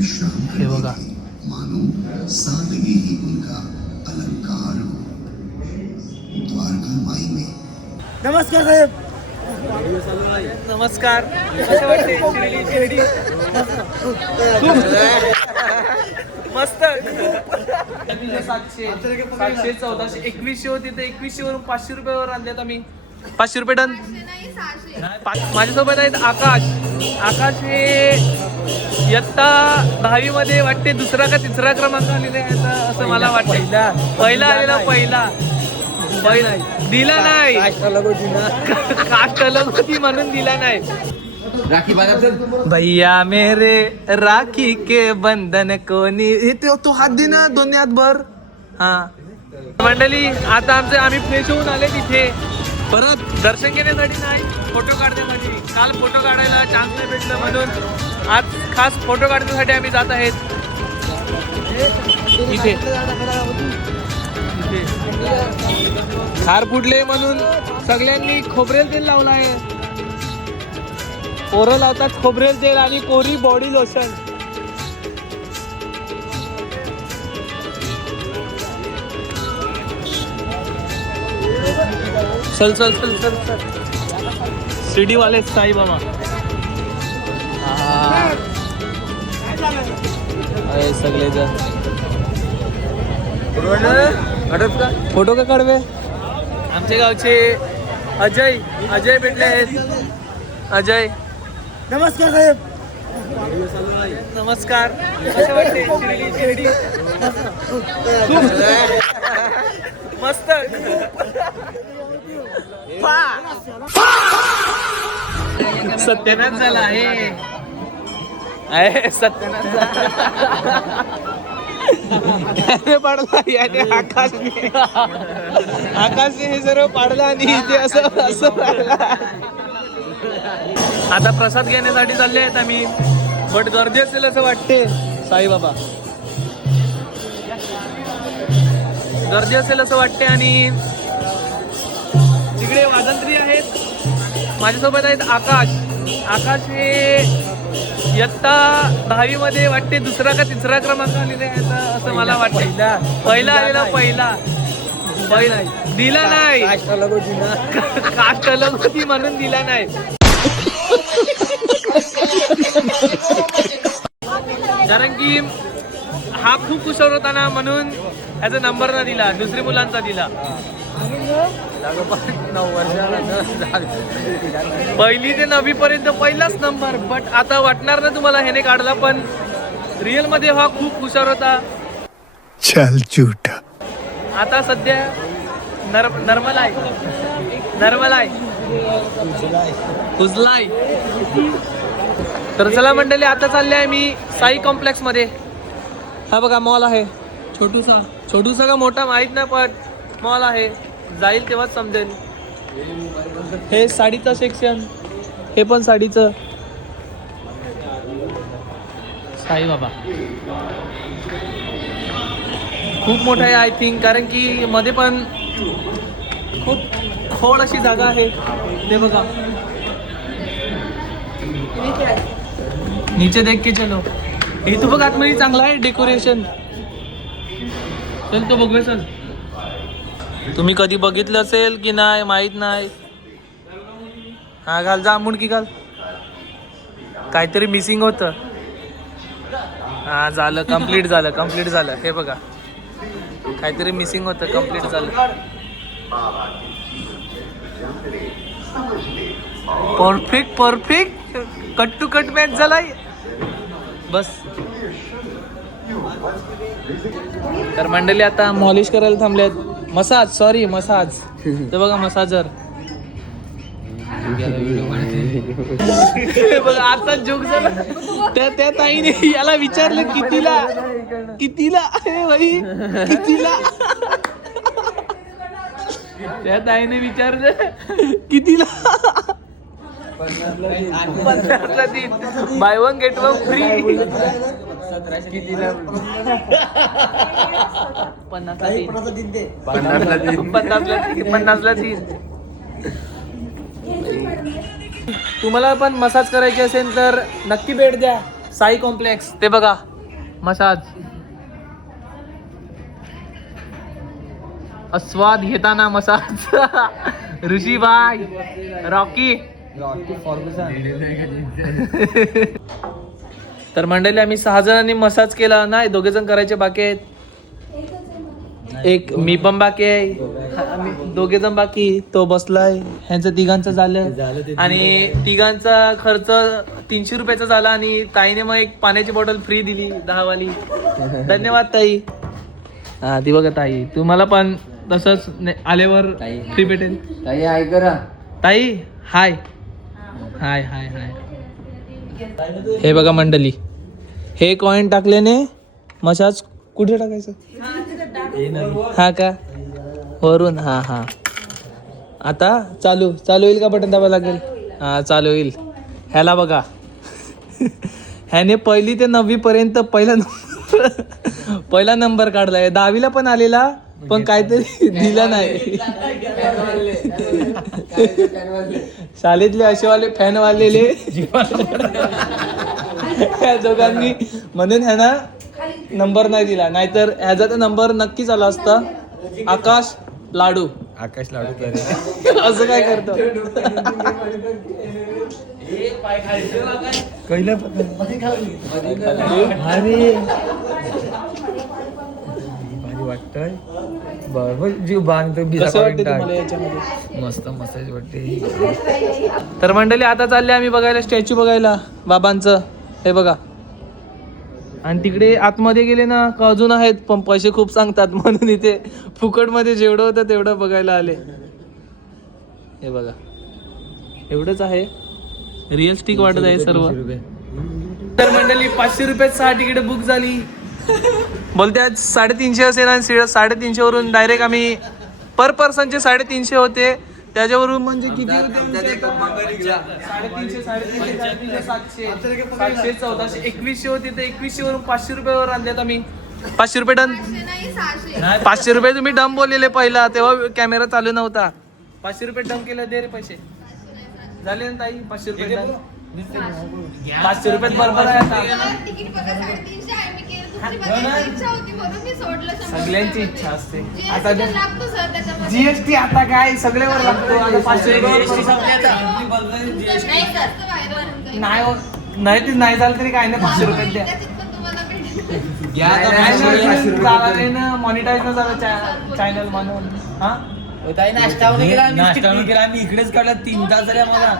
विश्राम हे बघा मानो सादगी ही उनका अलंकार हो। द्वारका माई में नमस्कार साहेब. नमस्कार. कसं वाटते शिर्डी? मस्त. 700 700 1400 2100 होती तर 2100 वरून 500 रुपयावर आणलेत आम्ही. 500 रुपये डन. माझ्यासोबत आहेत आकाश हे इयत्ता 10वी मध्ये वाटते दुसरा का तिसरा क्रमांक आलेला आहे असं मला वाटतं. पहिला आलेला पहिला दिला नाही. कास्ट अलग होती म्हणून दिला नाही. राखी बाजार भैया मेरे राखी के बंधन कोणी तो हात दे ना दोन्ही हात भर. हा मंडळी आता आम्ही फ्रेश होऊन आले तिथे परत दर्शन घेण्यासाठी नाही फोटो काढण्यासाठी. काल फोटो काढायला चान्स नाही भेटलं म्हणून आज खास फोटो काढण्यासाठी आम्ही जात आहेत इथे. खार फुटले म्हणून सगळ्यांनी खोबरेल तेल लावलं आहे. पोरं लावतात खोबरेल तेल आणि कोरी बॉडी लोशन. चल चल चल चल चल शिर्डी वाले साई बाबा. सगळे जण फोटो का काढवे. आमच्या गावचे अजय भेटले आहेत. अजय नमस्कार साहेब. नमस्कार. कसं वाटते शिर्डी? मस्त. सत्यानाश झाला आहे सत्यानाश याने पाडला याने आकाशने हे सर्व पाडला आणि ते असं पाडला. आता प्रसाद घेण्यासाठी चालले आहेत आम्ही बट गर्दी असेल असं वाटते. साईबाबा गर्दी असेल असं वाटते आणि तिकडे वाजंत्री आहेत. माझ्यासोबत आहेत आकाश हे इयत्ता 10वी मध्ये वाटते दुसरा का तिसरा क्रमांक आलेला आहे असं मला वाटतं. पहिला आलेला पहिला दिला नाही. कास्ट अलग होती म्हणून दिला नाही. कारण की हा खूप हुशार होता ना म्हणून याचा नंबर ना दिला दुसरी मुलांचा दिला. पहिली ते 9वी पर्यंत पहिलाच नंबर. बट आता वाटणार ना तुम्हाला ह्याने काढला पण रिअल मध्ये हा खूप हुशार होता. चल झूठा. आता सध्या नर्मलाय उजलाय. तर चला मंडळी आता चालले आहे मी साई कॉम्प्लेक्स मध्ये. हा बघा मॉल आहे छोटूसा का मोठा माहित नाही पण मॉल आहे. जाईल तेव्हाच समजेल. हे साडीचं सेक्शन हे पण साडीचं. साई बाबा खूप मोठा आहे आय थिंक कारण की मध्ये पण खूप खोल अशी जागा आहे. ते बघा नीचे देख के चलो. हे तू बघ आतमध्ये चांगला आहे डेकोरेशन. चल तो बघूया चल. तुम्ही कधी बघितलं असेल की नाही माहित नाही. हा घाल जा मुंडकी घाल. काहीतरी मिसिंग होतं. हा झालं कम्प्लीट झालं. हे बघा काहीतरी मिसिंग होतं कम्प्लीट झालं. Perfect cut to cut match झालाय बस. तर मंडळी आता मॉलिश करायला थांबलेत. मसाज ते बघा मसाजर. बघा आता जोक झाला. त्या ताईने याला विचारलं कितीला अरे भाई कितीला. त्या ताईने विचारलं कितीला. 50ला 3 बाय 1 गेट 1 फ्री. 50ला 3. तुम्हाला पण मसाज करायची असेल तर नक्की भेट द्या साई कॉम्प्लेक्स. ते बघा मसाज. आस्वाद घेताना मसाज. ऋषीबाई रॉकी. तर मंडळी आम्ही 6 जणांनी मसाज केला. नाही 2 जण करायचे बाकी आहेत. एक मी पण बाकी आहे. आम्ही 2 जण बाकी. तो बसलाय. ह्यांचं 3घांचं झालं आणि 3घांचा खर्च 300 रुपयाचा झाला आणि ताईने मग एक पाण्याची बॉटल फ्री दिली 10 वाली. धन्यवाद ताई. हा ती बघा ताई. तुम्हाला पण तसंच आल्यावर फ्री भेटेल. ताई आहे करा. ताई हाय हाय हाय हाय. हे बघा मंडळी, हे कॉइन टाकल्याने मसाज कुठे टाकायचं? हा का वरून. हा हा आता चालू होईल का? बटन दाबावं लागेल. हा चालू होईल. ह्याला बघा, ह्याने 1ली ते 9वी पर्यंत पहिला नंबर काढलाय. 10वीला पण आलेला पण काहीतरी दिला नाही. शाळेतले असेवाले फॅन वालेले ह्या दोघांनी म्हणून ह्याना नंबर नाही दिला. नाहीतर ह्याचा तर नंबर नक्कीच आला असता. आकाश लाडू. असं काय करतो? वाटतंय बरोबर जीव बांधतो. कसं वाटतं तुम्हाला याच्यामध्ये? मस्त मसाज वाटते. तर मंडळी आता चालले आम्ही बघायला स्टॅच्यू बघायला बाबांचं. हे बघा. आणि तिकडे आतमध्ये गेले ना का अजून आहेत पण पैसे खूप सांगतात म्हणून इथे फुकटमध्ये जेवढं होतं तेवढं बघायला आले. हे बघा एवढंच आहे. रिअलिस्टिक वाटत आहे सर्व. तर मंडळी 500 रुपयात 6 तिकीट बुक झाली. बोलते आज 350 असेल आणि 350 वरून डायरेक्ट आम्ही पर पर्सनचे 350 होते. त्याच्यावरून म्हणजे किती होते? 350, 700, 700, 1400, 2100 होते. तर 2100 वरून 500 रुपयावर आणल्यात आम्ही. 500 रुपये डन. 500 रुपये तुम्ही डन बोललेले पहिला, तेव्हा कॅमेरा चालू नव्हता. 500 रुपये डन केलं. दे रे पैसे. झाले ना ताई? 500 रुपये डन. 500 रुपयात बरोबर आहे आता. सगळ्यांची इच्छा असते. आता जीएसटी आता काय सगळ्यावर लागतो. आता 500 नाही नाही झालं तरी काय नाही. 500 रुपयात द्या. मॉनिटाईज न झालं चॅनल म्हणून. हा नाश्ता केला आम्ही इकडेच काढला 3 तास झाले आम्हाला.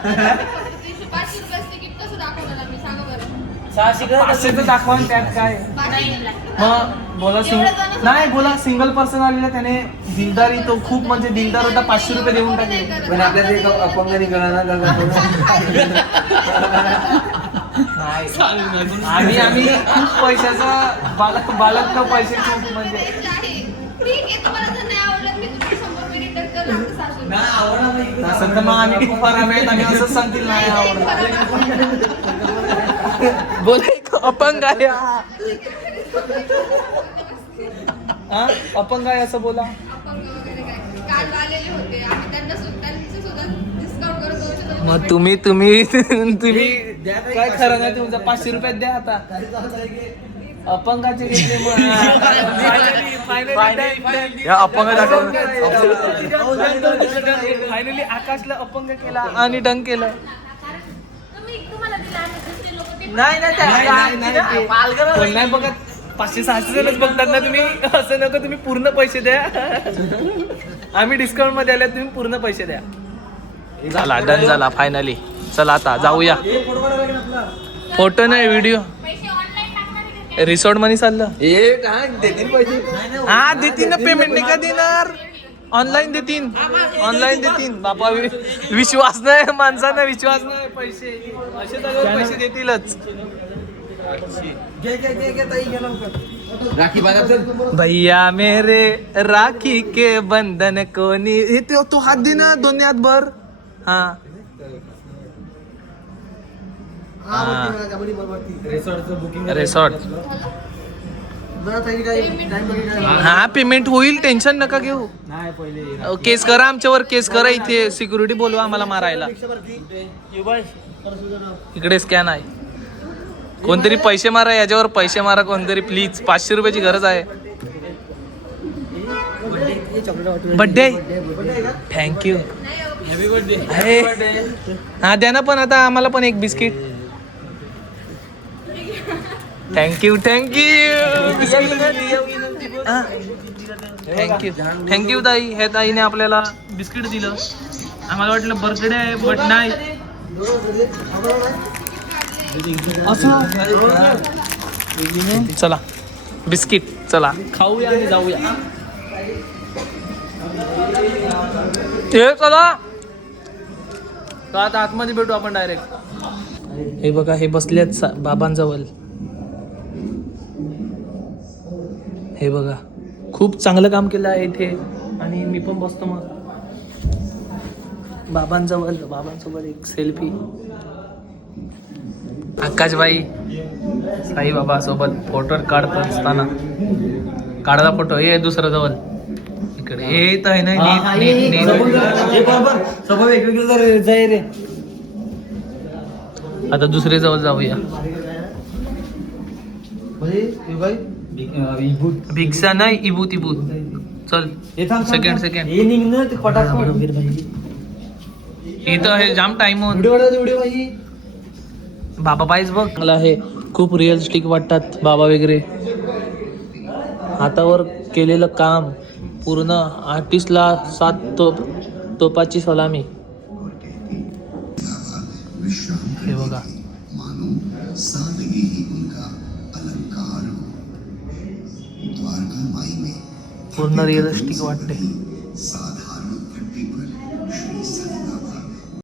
500 दाखवा त्यात काय. मग बोला नाही बोला सिंगल पर्सन आलेला त्याने दिलदारी. तो खूप म्हणजे दिलदार होता. 500 रुपये देऊन टाकले. पण आपल्याला अपंग निघाला आम्ही खूप पैशाचा बालक न पैसे खूप म्हणजे. असं तर मग आम्ही खूप आम्ही असंच सांगतील नाही आवडत. बोले अपंग आहे. हा अपंग आहे असं बोला. मग तुम्ही काय खरं नाही तुमचं. 500 रुपयात द्या आता. अपंगाचे घेतले फायनली आकाशला अपंग केला आणि डंग केलं. नाही बघत. 500-600 जणच बघतात ना तुम्ही. असं नको. तुम्ही पूर्ण पैसे द्या. आम्ही डिस्काउंट मध्ये आल्या. तुम्ही पूर्ण पैसे द्या. झाला डन झाला फायनली. चला आता जाऊया. फोटो नाही व्हिडिओ. रिसॉर्ट मध्ये चाललं. हा देतील ना. पेमेंट नाही का देणार? ऑनलाईन देतील. बाबा विश्वास नाही माणसांना. विश्वास नाही. पैसे असे सगळे पैसे देतीलच. राखी बांधा भैया मेरे राखी के बंधन कोणी. हे तो हात दे ना. दोन्ही हात भर. हा रिसॉर्ट. हा पेमेंट होईल. टेन्शन नका घेऊ. केस करा आमच्यावर. केस करा. इथे सिक्युरिटी बोलवा आम्हाला मारायला. इकडे स्कॅन आहे. कोणतरी पैसे मारा याच्यावर, पैसे मारा कोणतरी प्लीज. 500 रुपयाची गरज आहे. Birthday thank you. Happy birthday. अरे हा द्या ना पण आता आम्हाला पण एक बिस्किट. थँक्यू थँक्यू ताई. हे ताईने आपल्याला बिस्किट दिलं. आम्हाला वाटलं बर्थडे आहे बट नाही. चला बिस्किट, चला खाऊया आणि जाऊया. हे चला तर आता आतमध्ये भेटू आपण डायरेक्ट. हे बघा हे बसलेत बाबांजवळ. हे बघा खूप चांगलं काम केलं आहे इथे. आणि मी पण बसतो मग बाबांसोबत एक सेल्फी. आकाशबाई साईबाबा सोबत फोटो काढत असताना काढला फोटो. हे दुसरं जवळ इकडे येत आहे ना. आता दुसरे जवळ जाऊया. भिक्षा नाही, इबूत चल. सेकंड इथं आहे जाम टाइम होऊन. बाबा पाहिज बघ. मला हे खूप रिअलिस्टिक वाटतात बाबा वगैरे. हातावर केलेलं काम पूर्ण. आर्टिस्टला 7 तोपाची सलामी. हे बघा मानो सादगी ही उनका अलंकार हो. द्वारका माई में पूर्ण रिअलिस्टिक वाटते. साधा